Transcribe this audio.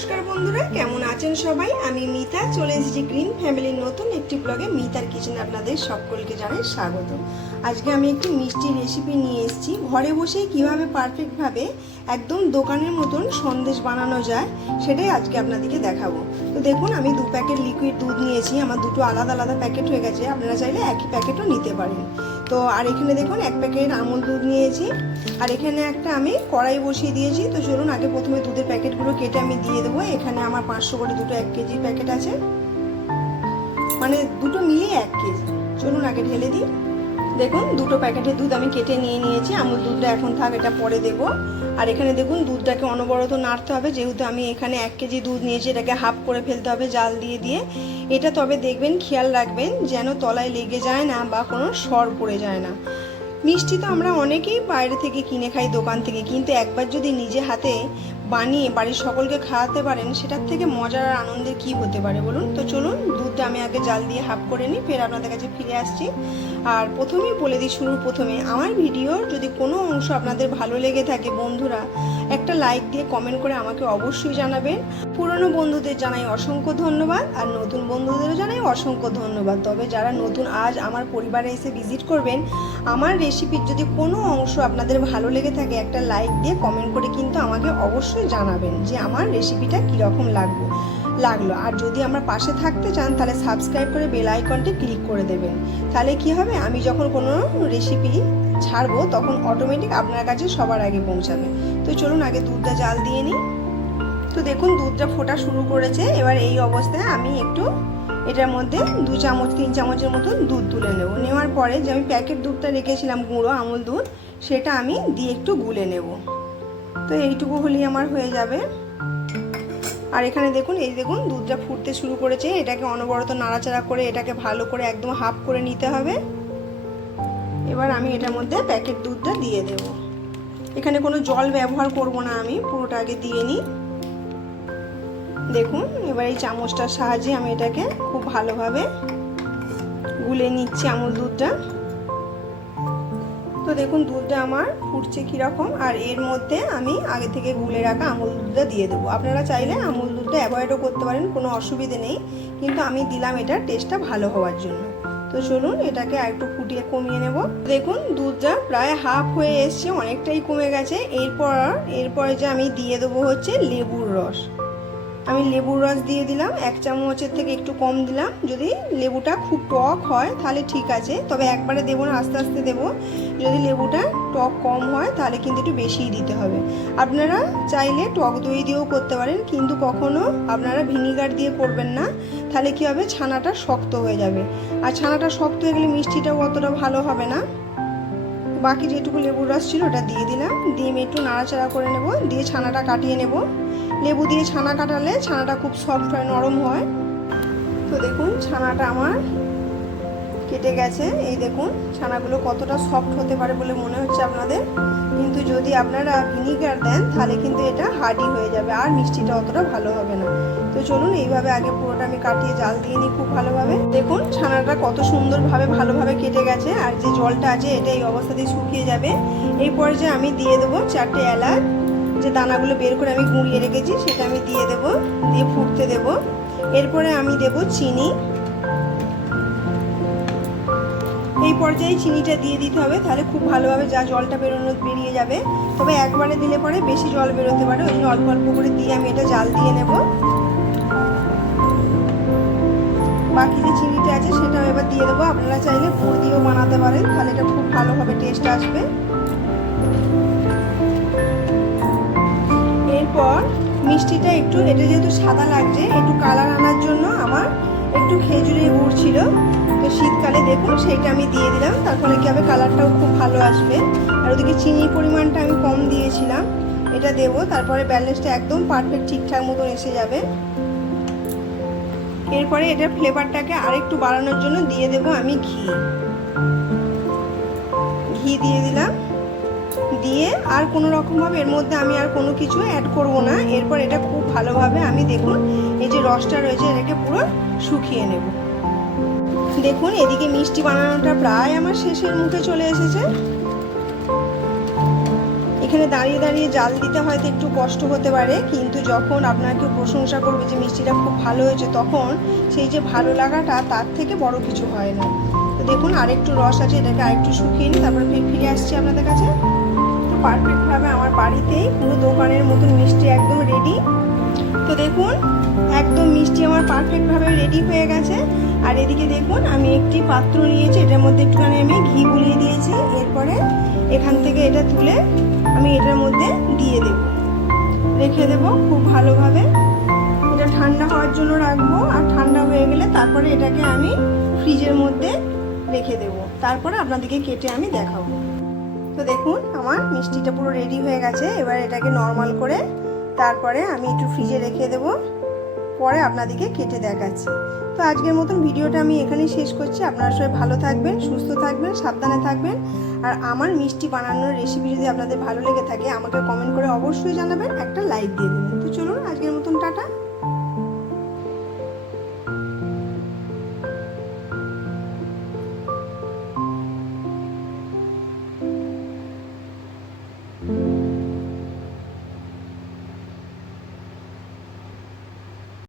নমস্কার বন্ধুরা, কেমন আছেন সবাই? আমি মিতা, চলে এসেছি গ্রিন ফ্যামিলির নতুন একটি ব্লগে মিতার কিচেন আপনাদের সকলকে জানাই স্বাগত আজকে আমি একটি মিষ্টি রেসিপি নিয়ে এসেছি। ঘরে বসেই কীভাবে পারফেক্টভাবে একদম দোকানের মতন সন্দেশ বানানো যায়, সেটাই আজকে আপনাদেরকে দেখাবো। তো দেখুন, আমি দু প্যাকেট লিকুইড দুধ নিয়েছি। আমার দুটো আলাদা আলাদা প্যাকেট হয়ে গেছে। আপনারা চাইলে একই প্যাকেটও নিতে পারেন। তো আর এখানে দেখুন এক প্যাকেট আমুল দুধ নিয়েছি। আর এখানে একটা আমি কড়াই বসিয়ে দিয়েছি। তো চলুন আগে প্রথমে দুধের প্যাকেটগুলো কেটে আমি দিয়ে দেবো। এখানে আমার পাঁচশো করে দুটো এক কেজির প্যাকেট আছে। মানে দুটো মিলিয়ে এক কেজি। চলুন আগে ঢেলে দিই। দেখুন, দুটো প্যাকেটের দুধ আমি কেটে নিয়ে নিয়েছি। আমুল দুধটা এখন থাক, এটা পরে দেবো। আর এখানে দেখুন, দুধটাকে অনবরত নাড়তে হবে। যেহেতু আমি এখানে এক কেজি দুধ নিয়েছি, এটাকে হাফ করে ফেলতে হবে জাল দিয়ে দিয়ে। এটা তবে দেখবেন, খেয়াল রাখবেন, যেন তলায় লেগে যায় না বা কোনো সর পড়ে যায় না। মিষ্টি তো আমরা অনেকেই বাইরে থেকে কিনে খাই, দোকান থেকে। কিন্তু একবার যদি নিজে হাতে বানিয়ে বাড়ির সকলকে খাওয়াতে পারেন, সেটার থেকে মজার আর আনন্দের কী হতে পারে বলুন? তো চলুন, দুধটা আমি আগে জাল দিয়ে হাফ করে নিই, ফের আপনাদের কাছে ফিরে আসছি। আর প্রথমেই বলে দিই, শুরুর প্রথমে, আমার ভিডিওর যদি কোনো অংশ আপনাদের ভালো লেগে থাকে, বন্ধুরা একটা লাইক দিয়ে কমেন্ট করে আমাকে অবশ্যই জানাবেন। পুরনো বন্ধুদের জানাই অসংখ্য ধন্যবাদ, আর নতুন বন্ধুদেরও জানাই অসংখ্য ধন্যবাদ। তবে যারা নতুন আজ আমার পরিবারে এসে ভিজিট করবেন, আমার রেসিপির যদি কোনো অংশ আপনাদের ভালো লেগে থাকে, একটা লাইক দিয়ে কমেন্ট করে কিন্তু আমাকে অবশ্যই জানাবেন যে আমার রেসিপিটা কীরকম লাগবে, লাগল। আর যদি আমার পাশে থাকতে চান, তাহলে সাবস্ক্রাইব করে বেল আইকনটি ক্লিক করে দেবেন। তাহলে কি হবে? আমি যখন কোনো রেসিপি ছাড়বো, তখন অটোমেটিক আপনার কাছে সবার আগে পৌঁছাবে। তো চলুন আগে দুধটা জাল দিয়ে নিই। তো দেখুন, দুধটা ফোটা শুরু করেছে। এবার এই অবস্থায় আমি একটু এটার মধ্যে দু চামচ, তিন চামচের মতো দুধ তুলে নেব। নেওয়ার পরে যে আমি প্যাকেট দুধটা রেখেছিলাম, গুঁড়ো আমুল দুধ, সেটা আমি দিয়ে একটু গুলে নেব। তো এইটুকু হলেই আমার হয়ে যাবে। আর এখানে দেখুন, এই দেখুন, দুধটা ফুটতে শুরু করেছে। এটাকে অনবরত নাড়াচাড়া করে, এটাকে ভালো করে একদম হাফ করে নিতে হবে। এবার আমি এটার মধ্যে প্যাকেট দুধটা দিয়ে দেব। এখানে কোনো জল ব্যবহার করব না আমি, পুরোটা আগে দিয়ে নিই। দেখুন, এবার এই চামচটার সাহায্যে আমি এটাকে খুব ভালোভাবে গুলে নিচ্ছি আমুল দুধটা। তো দেখুন, দুধটা আমার ফুটছে কীরকম, আর এর মধ্যে আমি আগে থেকে গুলে রাখা আমুল দুধটা দিয়ে দেবো। আপনারা চাইলে আমুল দুধটা অ্যাভয়েডও করতে পারেন, কোনো অসুবিধে নেই। কিন্তু আমি দিলাম এটা টেস্টটা ভালো হওয়ার জন্য। তো চলুন এটাকে একটু ফুটিয়ে কমিয়ে নেব। দেখুন, দুধটা প্রায় হাফ হয়ে এসছে, অনেকটাই কমে গেছে। এরপর, এরপরে যে আমি দিয়ে দেবো হচ্ছে লেবুর রস। আমি লেবুর রস দিয়ে দিলাম, এক চামচের থেকে একটু কম দিলাম। যদি লেবুটা খুব টক হয়, তাহলে ঠিক আছে। তবে একবারে দেবো না, আস্তে আস্তে দেবো। যদি লেবুটা টক কম হয়, তাহলে কিন্তু একটু বেশিই দিতে হবে। আপনারা চাইলে টক দই দিয়েও করতে পারেন, কিন্তু কখনো আপনারা ভিনিগার দিয়ে করবেন না। তাহলে কী হবে? ছানাটা শক্ত হয়ে যাবে। আর ছানাটা শক্ত হয়ে গেলে মিষ্টিটাও অতটা ভালো হবে না। বাকি যেটুকু লেবুর রস ছিল ওটা দিয়ে দিলাম। দিয়ে একটু নাড়াচাড়া করে নেব, দিয়ে ছানাটা কাটিয়ে নেব। লেবু দিয়ে ছানা কাটালে ছানাটা খুব সফট হয়, নরম হয়। তো দেখুন, ছানাটা আমার কেটে গেছে। এই দেখুন, ছানাগুলো কতটা সফট হতে পারে বলে মনে হচ্ছে আপনাদের। কিন্তু যদি আপনারা ভিনিগার দেন, তাহলে কিন্তু এটা হার্ডি হয়ে যাবে আর মিষ্টিটা অতটা ভালো হবে না। তো চলুন, এইভাবে আগে পুরোটা আমি কাটিয়ে জাল দিয়ে নিই খুব ভালোভাবে। দেখুন, ছানাটা কত সুন্দরভাবে ভালোভাবে কেটে গেছে আর যে জলটা আছে, এটা এই অবস্থাতেই শুকিয়ে যাবে। এই পর্যায়ে আমি দিয়ে দেবো চারটে এলাচ। যে দানাগুলো বের করে আমি গুঁড়িয়ে রেখেছি, সেটা আমি দিয়ে দেব, দিয়ে ফুটতে দেব। এরপরে আমি দেব চিনি। এই পর্যায়ে চিনিটা দিয়ে দিতে হবে, তাহলে খুব ভালোভাবে যা জলটা বেরোনো বেরিয়ে যাবে। তবে একবারে দিলে পরে বেশি জল বেরোতে পারে, ওই জন্য অল্প অল্প করে দিয়ে আমি এটা জাল দিয়ে নেব। বাকি যে চিনিটা আছে সেটাও এবার দিয়ে দেবো। আপনারা চাইলে গুড় দিয়েও বানাতে পারেন, তাহলে এটা খুব ভালোভাবে টেস্ট আসবে। এরপর মিষ্টিটা একটু, এটা যেহেতু সাদা লাগছে, একটু কালার আনার জন্য আমার একটু খেজুরের গুড় ছিল। তো শীতকালে দেখুন সেইটা আমি দিয়ে দিলাম। তার ফলে কী হবে? কালারটাও খুব ভালো আসবে। আর ওদিকে চিনির পরিমাণটা আমি কম দিয়েছিলাম। এটা দেব। তারপরে ব্যালেন্সটা একদম পারফেক্ট ঠিকঠাক মতন এসে যাবে। এরপরে এটার ফ্লেভারটাকে আরেকটু বাড়ানোর জন্য দিয়ে দেব আমি ঘি। ঘি দিয়ে দিলাম। দিয়ে আর কোনো রকমভাবে এর মধ্যে আমি আর কোনো কিছু অ্যাড করব না। এরপর এটা খুব ভালোভাবে আমি দেখুন, এই যে রসটা রয়েছে, এটাকে পুরো শুকিয়ে নেব। দেখুন, এদিকে মিষ্টি বানানোটা প্রায় আমার শেষের মুখে চলে এসেছে। এখানে দাঁড়িয়ে দাঁড়িয়ে জাল দিতে হয়তো একটু কষ্ট হতে পারে, কিন্তু যখন আপনার কেউ প্রশংসা করবে যে মিষ্টিটা খুব ভালো হয়েছে, তখন সেই যে ভালো লাগাটা, তার থেকে বড় কিছু হয় না। তো দেখুন, আরেকটু রস আছে, এটাকে আরেকটু শুকিয়ে নিই, তারপর ফির ফিরে আসছি আপনাদের কাছে। তো পারফেক্টভাবে আমার বাড়িতেই পুরো দোকানের মতন মিষ্টি একদম রেডি দেখুন, একদম মিষ্টি আমার পারফেক্টভাবে রেডি হয়ে গেছে। আর এদিকে দেখুন, আমি একটি পাত্র নিয়েছি, এটার মধ্যে একটুখানি আমি ঘি গুলিয়ে দিয়েছি। এরপরে এখান থেকে এটা তুলে আমি এটার মধ্যে দিয়ে দেব। রেখে দেব খুব ভালোভাবে। এটা ঠান্ডা হওয়ার জন্য রাখব, আর ঠান্ডা হয়ে গেলে তারপরে এটাকে আমি ফ্রিজের মধ্যে রেখে দেব। তারপরে আপনাদেরকে কেটে আমি দেখাবো। তো দেখুন, আমার মিষ্টিটা পুরো রেডি হয়ে গেছে। এবার এটাকে নর্মাল করে তারপরে আমি একটু ফ্রিজে রেখে দেব। পরে আপনাদেরকে কেটে দেখাচ্ছি। তো আজকের মতন ভিডিওটা আমি এখানেই শেষ করছি। আপনারা সবাই ভালো থাকবেন, সুস্থ থাকবেন, সাবধানে থাকবেন। আর আমার মিষ্টি বানানোর রেসিপি যদি আপনাদের ভালো লেগে থাকে, আমাকে কমেন্ট করে অবশ্যই জানাবেন, একটা লাইক দিয়ে দেবেন। তো চলুন আজকের মতন টাটা।